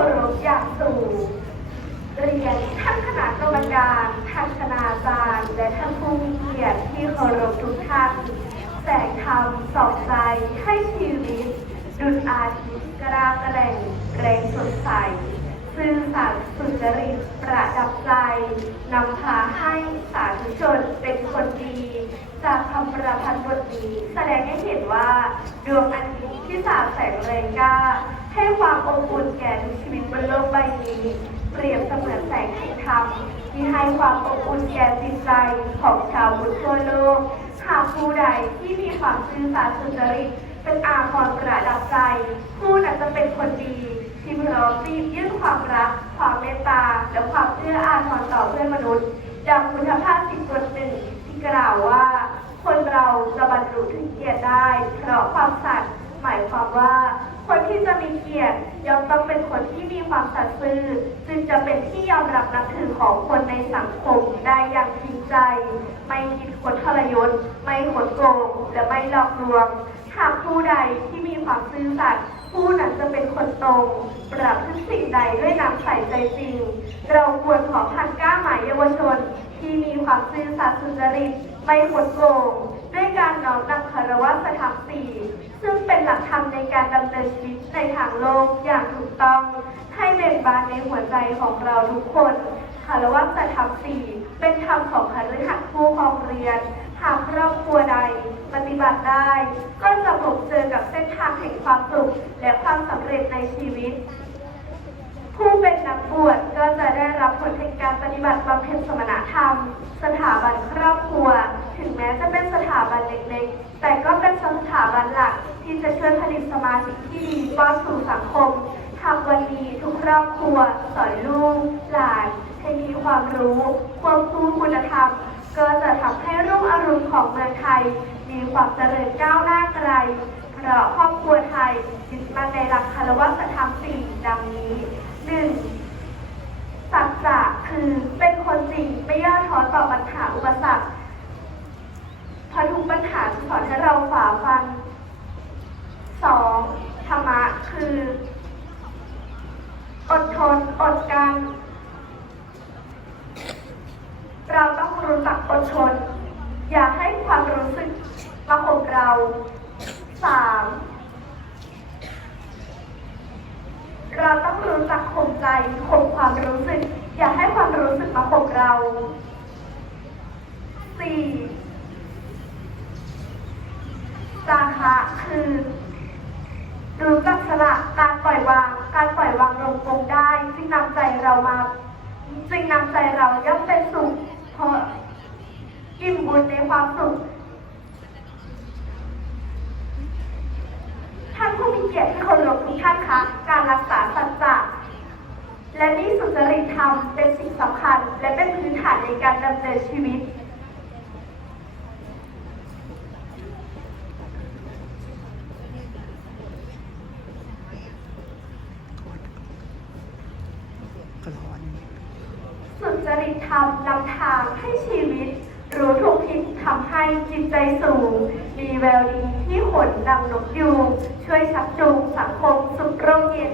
ารพอย่างสูงเรียนท่านคณะกรรมการท่านคณาจารย์ และท่านผู้มีเกียรติที่เคารพทุกท่าน แสงธรรมสองใจให้ชีวิต ดุจอาทิตย์กราแกร่งแรงสดใส ซื่อสัตย์สุจริตประดับใจนำพาให้สาธุชนเป็นคนดี จากคำประพันธ์บทนี้แสดงให้เห็นว่า ดวงอาทิตย์ที่สาดแสงแรงกล้า ให้ความอบอุ่นแก่ทุกชีวิตบนโลกใบนี้ เปรียบเสมือนแสงแห่งธรรมที่ให้ความอบอุ่นแก่จิตใจของชาวพุทธทั่วโลก หากผู้ใดที่มีความซื่อสัตย์สุจริตเป็นอาภรณ์ประดับใจ ผู้นั้นจะเป็นคนดี ที่พร้อมที่ยื่นความรัก ความเมตตา และความเอื้ออาทรต่อเพื่อนมนุษย์ดังพุทธภาษิตบทหนึ่งที่กล่าวว่า คนเราจะบรรลุถึงเกียรติได้เพราะความสัตย์ หมายความว่าคนที่จะมีเกียรติย่อมต้องเป็นคนที่มีความสัตย์ซื่อจึงจะเป็นที่ยอมรับนับถือของคนในสังคมได้อย่างจริงใจ ไม่คิดคนทรยศ ไม่ขดโกงและไม่หลอกลวงหากผู้ใดที่มีความซื่อสัตย์ผู้นั้นจะเป็นคนตรงประพฤติสิ่งใดด้วยน้ำใสใจจริง เราควรขอพันกล้าหมายเยาวชน ที่มีความซื่อสัตย์สุจริตไม่ขดโกงด้วยการน้อม ธรรมในการดำเนินชีวิตในทางโลกอย่างถูกต้อง ให้เบ่งบานในหัวใจของเราทุกคนคารวะสธรรมสี่เป็นธรรมของคฤหัสถ์ผู้ครองเรียนหากครอบครัวใดปฏิบัติได้ ก็จะพบเจอกับเส้นทางแห่งความสุขและความสำเร็จในชีวิต ผู้เป็นนักบวชก็จะได้รับผลแห่งการปฏิบัติบำเพ็ญสมณธรรม สถาบันครอบครัว ถึงแม้จะเป็นสถาบันเล็กๆ แต่ก็เป็นสถาบันหลักที่ จะช่วยผลิตสมาชิกที่ดีป้อนสู่สังคมทำวันดีทุกครอบครัว สอนลูก หลานให้มีความรู้ ควบคู่คุณธรรม ก็จะทำให้รุ่งอรุณของเมืองไทย มีความเจริญก้าวหน้าไกล เพราะครอบครัวไทยยึดมั่นในหลักคารวะธรรมสี่ดังนี้หนึ่งสัจจะคือเป็นคนจริงไม่ย่อท้อต่อปัญหาอุปสรรคพราะทุกปัญหาสอนให้เราฝ่าฟัน สองธรรมะคือ อดทนอดกัน เราต้องรู้จักอดทน อย่าให้ความรู้สึกมาข่มเราสามเราต้องรู้จักข่มใจข่มความรู้สึก อย่าให้ความรู้สึกมาข่มเราสี่จาคะคือ รู้จักสละการปล่อยวาง การปล่อยวางลงปลงได้จึงนำใจเรามาจึงนำ ใจเราย่อมเป็นสุขเพราะอิ่มบุญในความสุข ท่านผู้มีเกียรติที่เคารพทุกท่านคะ การรักษาสัจจะและนี่สุจริตธรรมเป็นสิ่งสำคัญ และเป็นพื้นฐานในการดำเนินชีวิต ก็ร้อน สุจริตธรรมนำทางให้ชีวิต รู้ถูกผิดทำให้จิตใจสูง มีแววดีที่ขนดังนกยูงช่วยชักจูงสังคมสุขร่มเย็น